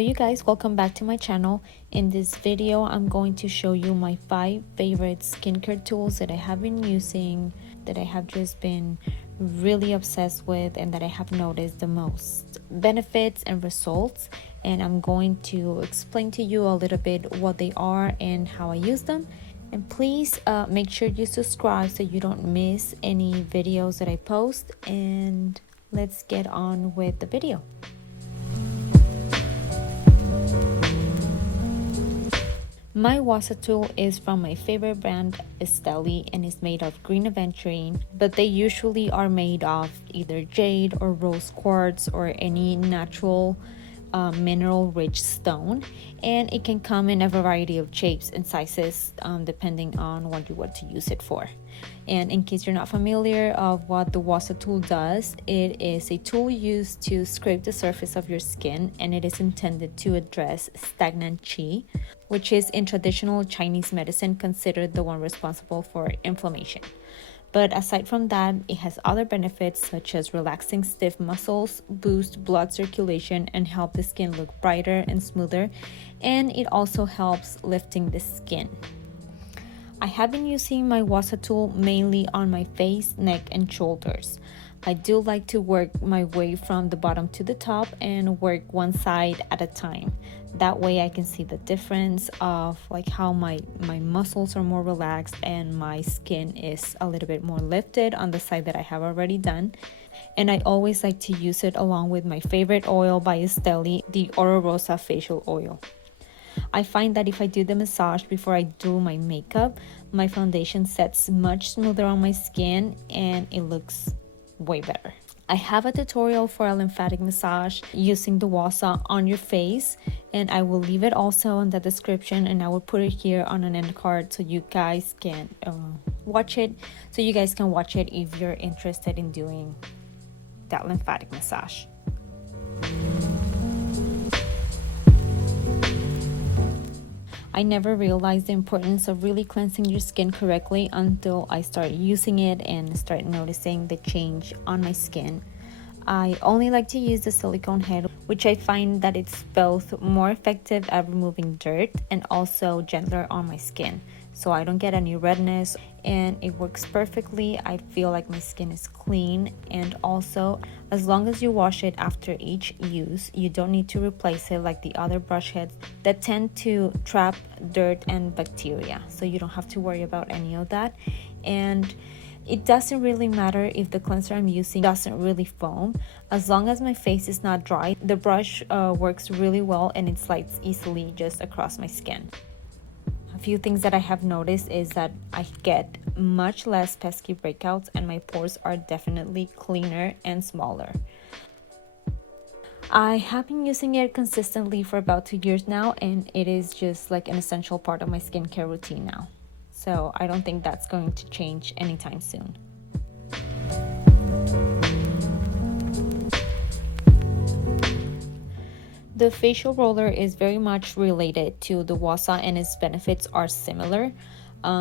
you guys, welcome back to my channel. In this video I'm going to show you my 5 favorite skincare tools that I have been using, that I have just been really obsessed with, and that I have noticed the most benefits and results. And I'm going to explain to you a little bit what they are and how I use them. And please make sure you subscribe so you don't miss any videos that I post. And let's get on with the video. My Wasa tool is from my favorite brand, Estelle, and is made of green aventurine, but they usually are made of either jade or rose quartz or any natural mineral rich stone, and it can come in a variety of shapes and sizes depending on what you want to use it for. And in case you're not familiar of what the Wasa tool does, it is a tool used to scrape the surface of your skin, and it is intended to address stagnant qi, which is in traditional Chinese medicine considered the one responsible for inflammation. But aside from that, it has other benefits such as relaxing stiff muscles, boost blood circulation, and help the skin look brighter and smoother. And it also helps lifting the skin. I have been using my Wasa tool mainly on my face, neck, and shoulders. I do like to work my way from the bottom to the top and work one side at a time. That way I can see the difference of like how my muscles are more relaxed and my skin is a little bit more lifted on the side that I have already done. And I always like to use it along with my favorite oil by Estelle, the Oro Rosa facial oil. I find that if I do the massage before I do my makeup, my foundation sets much smoother on my skin and it looks way better. I have a tutorial for a lymphatic massage using the Wasa on your face, and I will leave it also in the description, and I will put it here on an end card so you guys can watch it if you're interested in doing that lymphatic massage. I never realized the importance of really cleansing your skin correctly until I started using it and started noticing the change on my skin. I only like to use the silicone head, which I find that it's both more effective at removing dirt and also gentler on my skin, so I don't get any redness, and it works perfectly. I feel like my skin is clean, and also as long as you wash it after each use, you don't need to replace it like the other brush heads that tend to trap dirt and bacteria, so you don't have to worry about any of that. And it doesn't really matter if the cleanser I'm using doesn't really foam. As long as my face is not dry, the brush works really well and it slides easily just across my skin. A few things that I have noticed is that I get much less pesky breakouts and my pores are definitely cleaner and smaller. I have been using it consistently for about 2 years now, and it is just like an essential part of my skincare routine now. So I don't think that's going to change anytime soon. The facial roller is very much related to the Wasa, and its benefits are similar,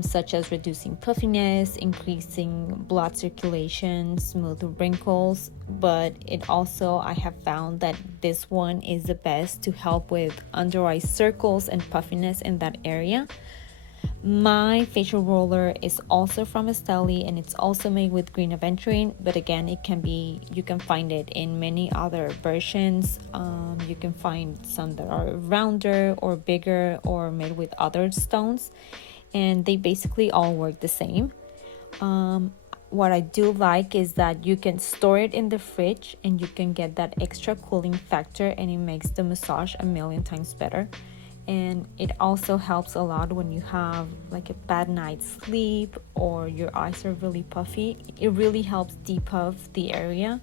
such as reducing puffiness, increasing blood circulation, smooth wrinkles. But it also, I have found that this one is the best to help with under eye circles and puffiness in that area. My facial roller is also from Estelle, and it's also made with green aventurine, but again, you can find it in many other versions. You can find some that are rounder or bigger or made with other stones, and they basically all work the same. What I do like is that you can store it in the fridge and you can get that extra cooling factor, and it makes the massage a million times better. And it also helps a lot when you have like a bad night's sleep or your eyes are really puffy. It really helps depuff the area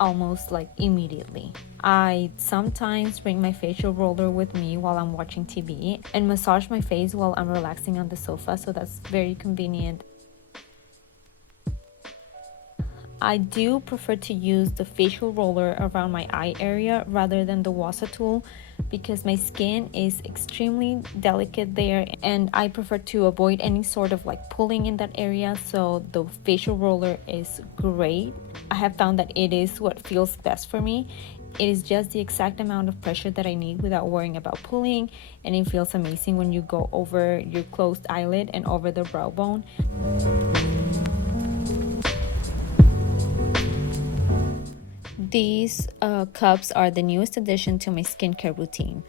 almost like immediately. I sometimes bring my facial roller with me while I'm watching TV and massage my face while I'm relaxing on the sofa, so that's very convenient. I do prefer to use the facial roller around my eye area rather than the Wasa tool, because my skin is extremely delicate there and I prefer to avoid any sort of like pulling in that area, so the facial roller is great. I have found that it is what feels best for me, It is just the exact amount of pressure that I need without worrying about pulling, and it feels amazing when you go over your closed eyelid and over the brow bone. These cups are the newest addition to my skincare routine.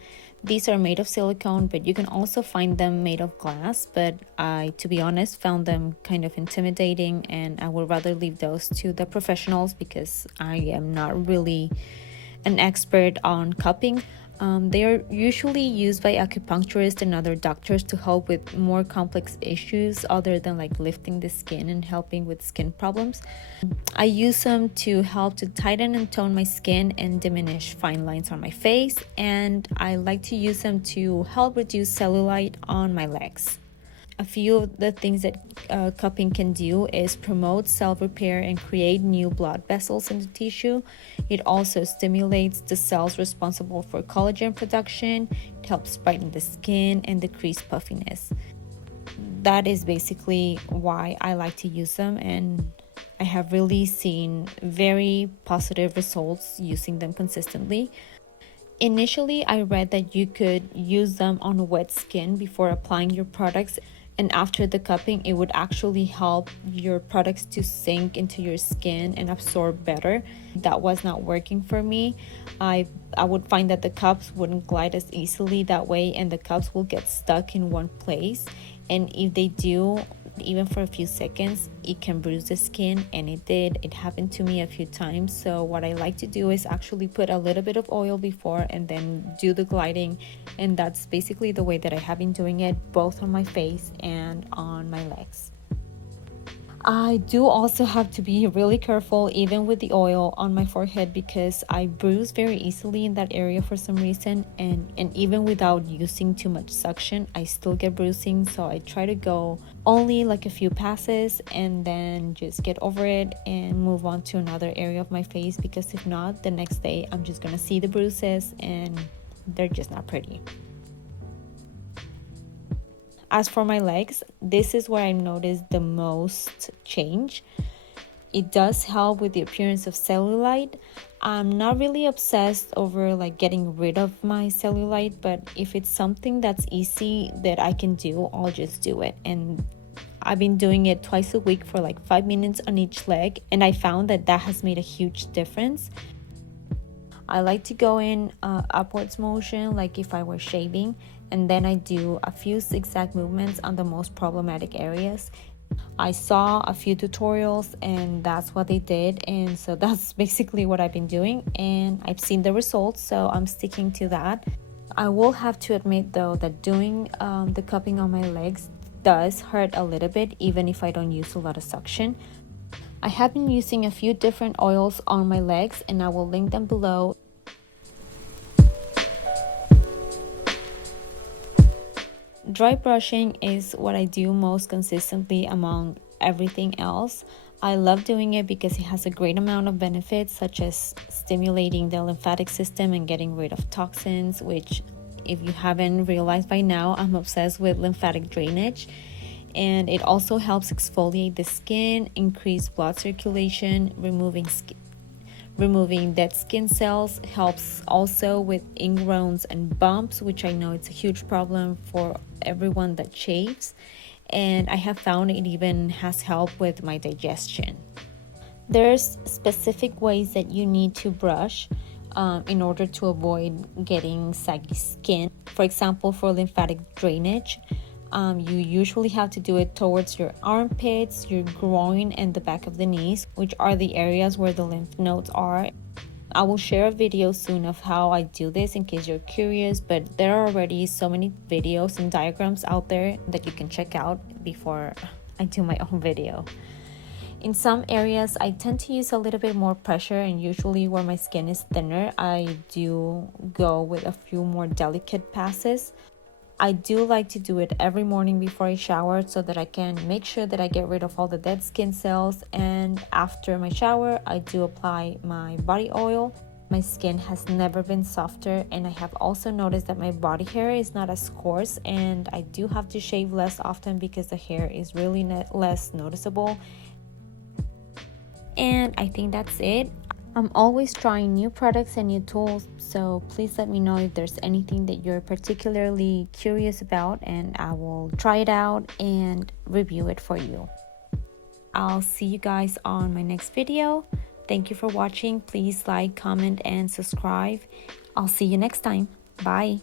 These are made of silicone, but you can also find them made of glass. But I, to be honest, found them kind of intimidating, and I would rather leave those to the professionals because I am not really an expert on cupping. They are usually used by acupuncturists and other doctors to help with more complex issues other than like lifting the skin and helping with skin problems. I use them to help to tighten and tone my skin and diminish fine lines on my face, and I like to use them to help reduce cellulite on my legs. A few of the things that cupping can do is promote self-repair and create new blood vessels in the tissue. It also stimulates the cells responsible for collagen production. It helps brighten the skin and decrease puffiness. That is basically why I like to use them, and I have really seen very positive results using them consistently. Initially, I read that you could use them on wet skin before applying your products, and after the cupping it would actually help your products to sink into your skin and absorb better. That was not working for me. I would find that the cups wouldn't glide as easily that way, and the cups will get stuck in one place, and if they do, even for a few seconds, it can bruise the skin, and it happened to me a few times. So what I like to do is actually put a little bit of oil before and then do the gliding, and that's basically the way that I have been doing it, both on my face and on my legs. I do also have to be really careful even with the oil on my forehead because I bruise very easily in that area for some reason, and even without using too much suction I still get bruising. So I try to go only like a few passes and then just get over it and move on to another area of my face, because if not, the next day I'm just gonna see the bruises and they're just not pretty. As for my legs, this is where I noticed the most change. It does help with the appearance of cellulite. I'm not really obsessed over like getting rid of my cellulite, but if it's something that's easy that I can do, I'll just do it. And I've been doing it twice a week for like 5 minutes on each leg, and I found that has made a huge difference. I like to go in upwards motion like if I were shaving, and then I do a few zigzag movements on the most problematic areas. I saw a few tutorials and that's what they did, and so that's basically what I've been doing, and I've seen the results, so I'm sticking to that. I will have to admit though that doing the cupping on my legs does hurt a little bit even if I don't use a lot of suction. I have been using a few different oils on my legs and I will link them below. Dry brushing is what I do most consistently among everything else. I love doing it because it has a great amount of benefits, such as stimulating the lymphatic system and getting rid of toxins, which, if you haven't realized by now, I'm obsessed with lymphatic drainage. And it also helps exfoliate the skin, increase blood circulation, removing dead skin cells, helps also with ingrowns and bumps, which I know it's a huge problem for everyone that shaves, and I have found it even has help with my digestion. There's specific ways that you need to brush in order to avoid getting saggy skin. For example, for lymphatic drainage, you usually have to do it towards your armpits, your groin, and the back of the knees, which are the areas where the lymph nodes are. I will share a video soon of how I do this in case you're curious, but there are already so many videos and diagrams out there that you can check out before I do my own video. In some areas, I tend to use a little bit more pressure, and usually where my skin is thinner, I do go with a few more delicate passes. I do like to do it every morning before I shower so that I can make sure that I get rid of all the dead skin cells, and after my shower I do apply my body oil. My skin has never been softer, and I have also noticed that my body hair is not as coarse, and I do have to shave less often because the hair is really less noticeable. And I think that's it. I'm always trying new products and new tools, so please let me know if there's anything that you're particularly curious about, and I will try it out and review it for you. I'll see you guys on my next video. Thank you for watching. Please like, comment, and subscribe. I'll see you next time. Bye.